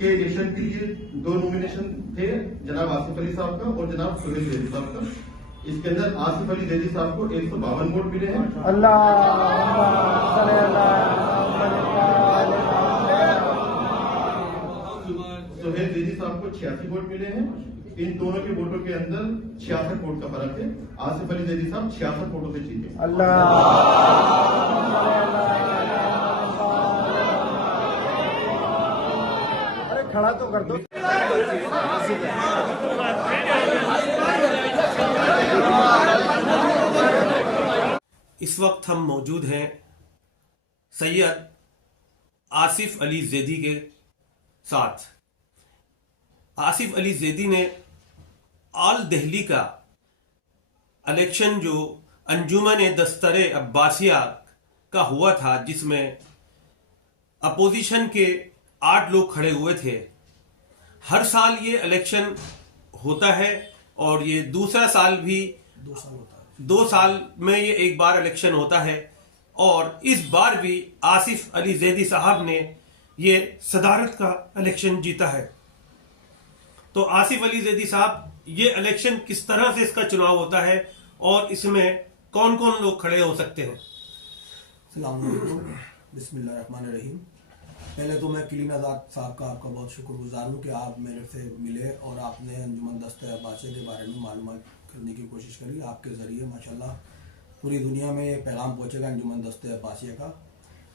के इलेक्शन के लिए 2 नॉमिनेशन थे, जनाब आसिफ अली साहब का और जनाब सुहेल जैदी साहब का। इसके अंदर आसिफ अली जैदी साहब को 152 वोट मिले हैं। सुहेल जैदी साहब को 86 वोट मिले हैं। इन दोनों के वोटों के अंदर 66 वोट का फर्क है। आसिफ अली जैदी साहब 66 वोटों से जीते। अरे खड़ा तो कर दो। इस वक्त हम मौजूद हैं सैयद आसिफ अली जैदी के साथ। आसिफ अली जैदी ने आल दिल्ली का इलेक्शन जो अंजुमन दस्तरे अब्बासिया का हुआ था, जिसमें अपोजिशन के 8 लोग खड़े हुए थे। हर साल ये इलेक्शन होता है और ये दूसरा साल भी 2 साल में ये एक बार इलेक्शन होता है। और इस बार भी आसिफ अली जैदी साहब ने ये सदारत का इलेक्शन जीता है। तो आसिफ अली जैदी साहब, ये इलेक्शन किस तरह से इसका चुनाव होता है और इसमें कौन कौन लोग खड़े हो सकते हैं? अस्सलाम वालेकुम, बिस्मिल्लाहिर्रहमानिर्रहीम। पहले तो मैं क्लीन आज़ाद साहब का आपका बहुत शुक्रगुजार हूँ कि आप मेरे से मिले और आपने अंजुमन दस्ते अब्बासिया के बारे में मालूमात करने की कोशिश करी। आपके ज़रिए माशाल्लाह पूरी दुनिया में ये पैगाम पहुँचेगा अंजुमन दस्ते अब्बासिया का।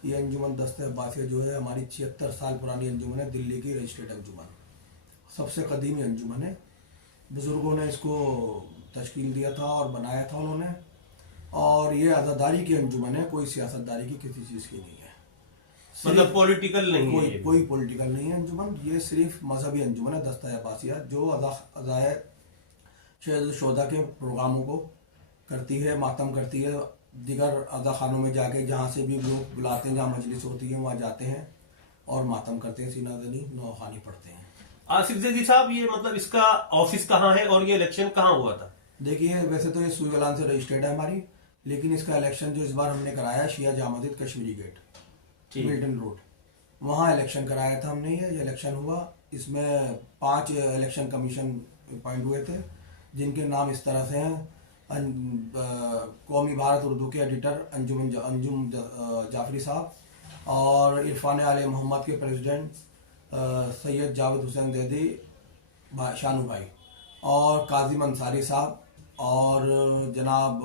ये अंजुमन दस्ते अब्बासिया जो है हमारी 76 साल पुरानी अंजुमन है, दिल्ली की रजिस्ट्रेड अंजुमन, सबसे कदीमी अंजुमन है। बुज़ुर्गों ने इसको तश्कील दिया था और बनाया था उन्होंने। और ये आज़ादारी की अंजुमन है, कोई सियासतदारी की किसी चीज़ की नहीं है। मतलब पॉलिटिकल नहीं है, कोई पॉलिटिकल नहीं है अंजुमन। ये सिर्फ मजहबी अंजुमन है दस्ता अब्बासिया, जो अज़ाए शहीद शोदा के प्रोग्रामों को करती है, मातम करती है। दिगर अज़ा खानों में जाके जहाँ से भी लोग बुलाते हैं, जहाँ मजलिस होती है वहाँ जाते हैं और मातम करते हैं, सीना ज़नी नौखानी पढ़ते हैं। आसिफ जैदी साहब, ये मतलब इसका ऑफिस कहाँ है और ये इलेक्शन कहाँ हुआ था? देखिए, वैसे तो ये सुईवालान से रजिस्टर्ड है हमारी, लेकिन इसका इलेक्शन जो इस बार हमने कराया है शिया Jama Masjid Kashmiri gate, Milton road, वहाँ इलेक्शन कराया था हमने। ये इलेक्शन हुआ, इसमें 5 इलेक्शन कमीशन अपॉइंट हुए थे, जिनके नाम इस तरह से हैं। कौमी भारत उर्दू के एडिटर अंजुम जाफरी साहब, और इरफान आले मोहम्मद के प्रेसिडेंट सैयद जावेद हुसैन जैदी शानू भाई, और काजिम अंसारी साहब, और जनाब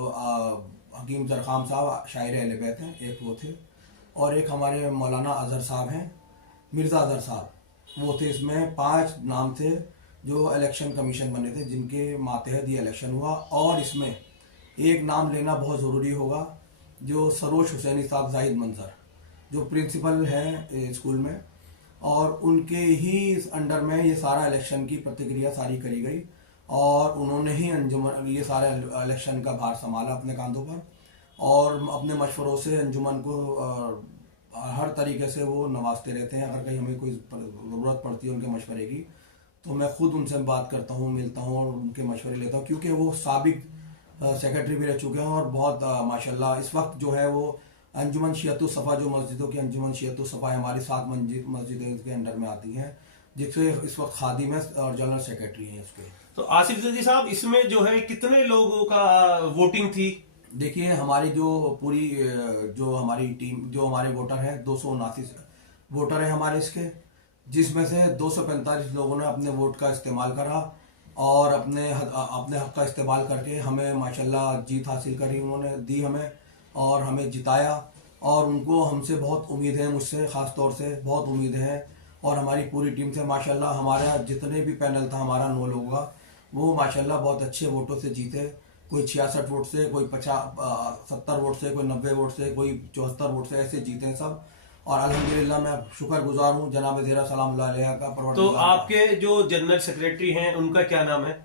हकीम जरखाम साहब शायर अहले बैत हैं, एक वो थे। और एक हमारे मौलाना अजहर साहब हैं, मिर्ज़ा अजहर साहब, वो थे। इसमें 5 नाम थे जो इलेक्शन कमीशन बने थे, जिनके मातहत ये इलेक्शन हुआ। और इसमें एक नाम लेना बहुत ज़रूरी होगा, जो सरोज हुसैनी साहब जाहिद मंजर, जो प्रिंसिपल हैं स्कूल में, और उनके ही इस अंडर में ये सारा इलेक्शन की प्रतिक्रिया सारी करी गई। और उन्होंने ही अंजुमन ये सारे इलेक्शन का भार संभाला अपने कांधों पर, और अपने मशवरों से अंजुमन को हर तरीके से वो नवाजते रहते हैं। अगर कहीं हमें कोई ज़रूरत पड़ती है उनके मशवरे की, तो मैं खुद उनसे बात करता हूँ, मिलता हूँ और उनके मशवरे लेता हूँ, क्योंकि वो साबिक सेक्रेटरी भी रह चुके हैं। और बहुत माशाल्लाह इस वक्त जो है वो अंजुमन शियतुल सफ़ा, जो मस्जिदों की अंजुमन शियतुल सफ़ा हमारी 7 मस्जिदें के अंडर में आती हैं, जिससे इस वक्त खादिम है और जनरल सेक्रेटरी हैं उसके। तो आसिफ जैदी साहब, इसमें जो है कितने लोगों का वोटिंग थी? देखिए, हमारी जो पूरी जो हमारी टीम, जो हमारे वोटर हैं, 279 वोटर हैं हमारे इसके, जिसमें से 245 लोगों ने अपने वोट का इस्तेमाल करा और अपने हक का इस्तेमाल करके हमें माशाल्लाह जीत हासिल करी, उन्होंने दी हमें और हमें जिताया। और उनको हमसे बहुत उम्मीद है, मुझसे ख़ास तौर से बहुत उम्मीद है, और हमारी पूरी टीम से माशाल्लाह। हमारा जितने भी पैनल था हमारा 9 लोगों का, वो माशाल्लाह बहुत अच्छे वोटों से जीते। कोई 66 वोट से, कोई 70 वोट से, कोई 90 वोट से, कोई 74 वोट से, ऐसे जीते सब। और अल्हम्दुलिल्लाह मैं शुक्रगुजार हूँ जनाब ज़ेरा सलामुल्लाह अलैहा का। तो आपके जो जनरल सेक्रेटरी हैं उनका क्या नाम है?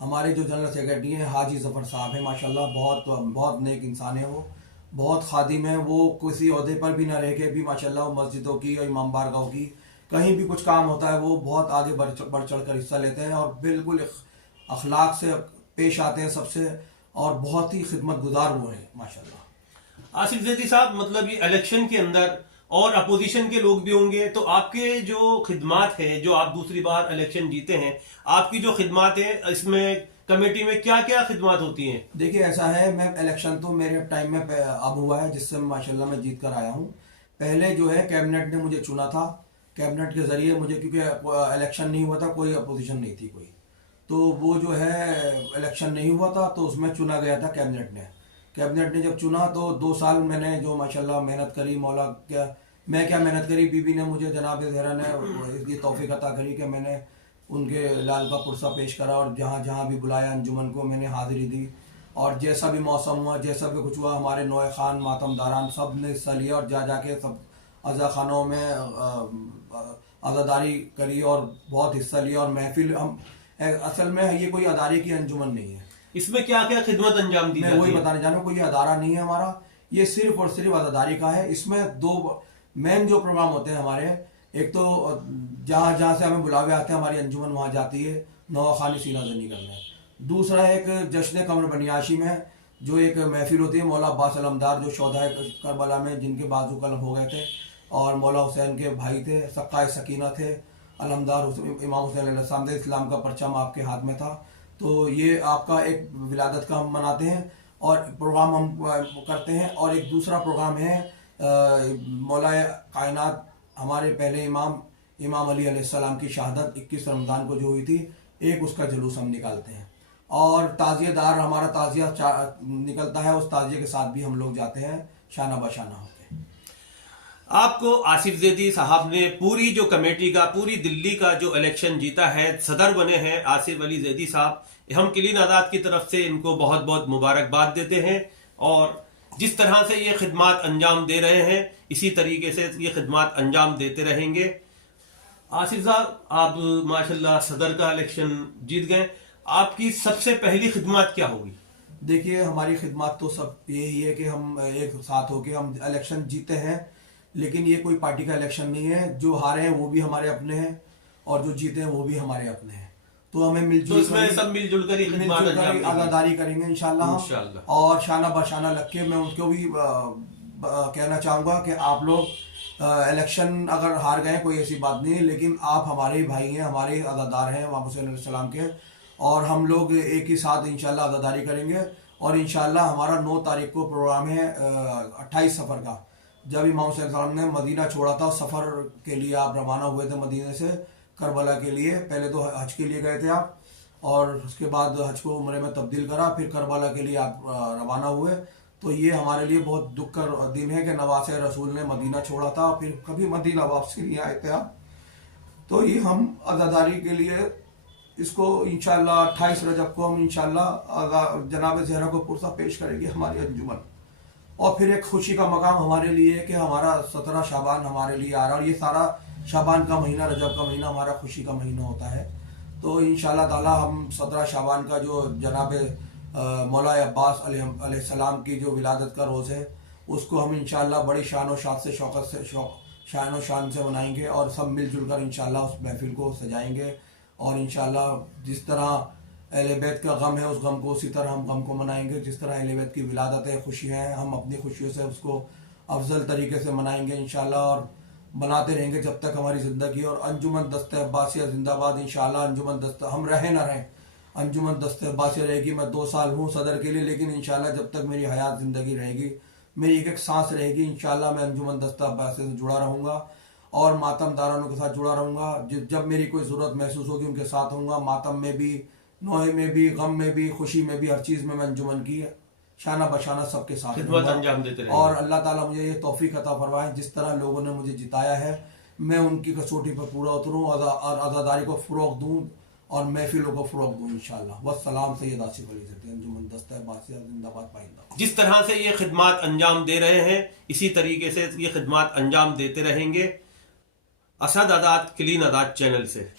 हमारे जो जनरल सेक्रेटरी हैं हाजी जफर साहब हैं, माशाल्लाह बहुत नेक इंसान है, वो बहुत खादिम है। वो किसी ओहदे पर भी ना रह के भी माशाल्लाह मस्जिदों की और इमाम बारगाहों की कहीं भी कुछ काम होता है वो बहुत आगे बढ़ चढ़ कर हिस्सा लेते हैं और बिल्कुल अखलाक से पेश आते हैं सबसे, और बहुत ही खिदमत गुजार वो हैं माशाल्लाह। आसिफ जैदी साहब, मतलब ये इलेक्शन के अंदर और अपोजिशन के लोग भी होंगे, तो आपके जो खिदमात हैं, जो आप दूसरी बार इलेक्शन जीते हैं, आपकी जो खिदमात है इसमें कमेटी में क्या क्या खिदमात होती हैं? देखिए ऐसा है, मैं इलेक्शन तो मेरे टाइम में अब हुआ है, जिससे माशाल्लाह मैं जीत कर आया हूँ। पहले जो है कैबिनेट ने मुझे चुना था, कैबिनेट के जरिए मुझे, क्योंकि इलेक्शन नहीं हुआ था, कोई अपोजिशन नहीं थी कोई, तो वो जो है इलेक्शन नहीं हुआ था तो उसमें चुना गया था कैबिनेट ने। कैबिनेट ने जब चुना तो 2 साल मैंने जो माशाल्लाह मेहनत करी, मौला क्या मैं क्या मेहनत करी, बीबी ने मुझे, जनाब ज़हरा ने इसकी तौफीक अता करी कि मैंने उनके लाल का पुरसा पेश करा और जहाँ जहाँ भी बुलाया अंजुमन को मैंने हाजिरी दी, और जैसा भी मौसम हुआ, जैसा भी कुछ हुआ, हमारे नोए खान, मातमदारान सब ने हिस्सा लिया और जा जाके सब अज़ा खानों में अज़ादारी करी और बहुत हिस्सा लिया। और महफिल, हम असल में ये कोई अदारे की अंजुमन नहीं है, इसमें क्या क्या खिदमत अंजाम दी मैं जाती वही है? बताने जा रहा हूँ, कोई अदारा नहीं है हमारा, ये सिर्फ और सिर्फ अदादारी का है। इसमें 2 मेन जो प्रोग्राम होते हैं हमारे, एक तो जहाँ जहाँ से हमें बुलावे आते हैं, हमारी अंजुमन वहाँ जाती है नवाखानी सीना जनी करने। दूसरा एक जश्न कमर बनियाशी में जो एक महफिल होती है, मौला अब्बास अलमदार जो शोधा करबला में जिनके बाजू कलम हो गए थे और मौला हुसैन के भाई थे, सक्का सकीना थे, अलमदार इमाम हुसैन अलैहिस्सलाम, इस्लाम का परचम आपके हाथ में था, तो ये आपका एक विलादत का हम मनाते हैं और प्रोग्राम हम करते हैं। और एक दूसरा प्रोग्राम है मौला कायनात, हमारे पहले इमाम अली अलैहिस्सलाम की शहादत 21 रमज़ान को जो हुई थी, एक उसका जुलूस हम निकालते हैं और ताज़ियेदार हमारा ताज़िया निकलता है, उस ताज़िये के साथ भी हम लोग जाते हैं शाना बशाना होकर। आपको आसिफ जैदी साहब ने पूरी जो कमेटी का, पूरी दिल्ली का जो इलेक्शन जीता है, सदर बने हैं आसिफ अली जैदी साहब, हम किलीन आज़ाद की तरफ से इनको बहुत बहुत मुबारकबाद देते हैं। और जिस तरह से ये खिदमात अंजाम दे रहे हैं, इसी तरीके से ये खिदमात अंजाम देते रहेंगे। आसिफ साहब, आप माशाल्लाह सदर का इलेक्शन जीत गए, आपकी सबसे पहली खिदमत क्या होगी? देखिए हमारी खिदमत तो सब यही है कि हम एक साथ होकर हम इलेक्शन जीते हैं, लेकिन ये कोई पार्टी का इलेक्शन नहीं है। जो हारे हैं वो भी हमारे अपने हैं और जो जीते हैं वो भी हमारे अपने हैं, तो हमें तो इसमें सब मिलजुल कर आज़ादारी करेंगे इंशाल्लाह। और शाना बशाना लग के मैं उनको भी कहना चाहूँगा कि आप लोग इलेक्शन अगर हार गए कोई ऐसी बात नहीं है, लेकिन आप हमारे भाई हैं, हमारे अज़ादार हैं इमाम हुसैन अलैहिस्सलाम के, और हम लोग एक ही साथ इंशाल्लाह अज़ादारी करेंगे। और इंशाल्लाह हमारा 9 तारीख को प्रोग्राम है 28 सफ़र का, जब इमाम हुसैन अलैहिस्सलाम ने मदीना छोड़ा था, सफ़र के लिए आप रवाना हुए थे मदीने से करबला के लिए। पहले तो हज के लिए गए थे आप, और उसके बाद हज को उम्रे में तब्दील करा, फिर करबला के लिए आप रवाना हुए। तो ये हमारे लिए बहुत दुख का दिन है कि नवासे रसूल ने मदीना छोड़ा था, फिर कभी मदीना वापसी नहीं आए थे आप। तो ये हम अज़ादारी के लिए इसको इंशाल्लाह 28 रजब को हम इंशाल्लाह जनाब ज़हरा को पुरसा पेश करेंगे हमारी अंजुमन। और फिर एक खुशी का मकाम हमारे लिए है कि हमारा 17 शाबान हमारे लिए आ रहा है, और ये सारा शाबान का महीना, रजब का महीना हमारा खुशी का महीना होता है। तो इंशाल्लाह ताला हम 17 शाबान का जो जनाब मौला अब्बास अलैहिस्सलाम की जो विलादत का रोज़ है, उसको हम इंशाल्लाह बड़ी शान और शान से शौकत से शान और शान से मनाएंगे और सब मिलजुल कर इंशाल्लाह उस महफिल को सजाएंगे। और इंशाल्लाह जिस तरह अहले बैत का गम है, उस गम को उसी तरह हम गम को मनाएंगे। जिस तरह अहले बैत की विलादत है, खुशियाँ हैं, हम अपनी खुशियों से उसको अफजल तरीके से मनाएंगे इंशाल्लाह, और बनाते रहेंगे जब तक हमारी ज़िंदगी। और अंजुमन दस्ते अब्बासिया जिंदाबाद इंशाल्लाह। अंजुमन दस्ता हम रहे ना रहें, अंजुमन दस्ते अब्बासिया रहेगी। मैं 2 साल हूँ सदर के लिए, लेकिन इंशाल्लाह जब तक मेरी हयात ज़िंदगी रहेगी, मेरी एक एक सांस रहेगी, इंशाल्लाह मैं अंजुमन दस्ता अब्बासिया से जुड़ा रहूँगा और मातम दारानों के साथ जुड़ा रहूँगा। जब मेरी कोई ज़रूरत महसूस होगी उनके साथ होऊंगा, मातम में भी, नोहे में भी, गम में भी, खुशी में भी, हर चीज़ में मैं अंजुमन की शाना बशाना सबके साथ अंजाम देते रहेंगे। और अल्लाह ताला मुझे ये तौफीक अता फरमाए, जिस तरह लोगों ने मुझे जिताया है मैं उनकी कसौटी पर पूरा उतरूँ और आज़ादारी को फ़रोग़ दूँ और महफिलों को फ़रोग़ दूँ इंशाल्लाह। वस्सलाम सैयद आसिफ अली ज़ैदी, अंजुमन दस्ता अब्बासिया जिंदाबाद पाइंदा। जिस तरह से ये खिदमात अंजाम दे रहे हैं, इसी तरीके से ये खिदमात अंजाम देते रहेंगे। असद आज़ाद, किलीन आज़ाद चैनल से।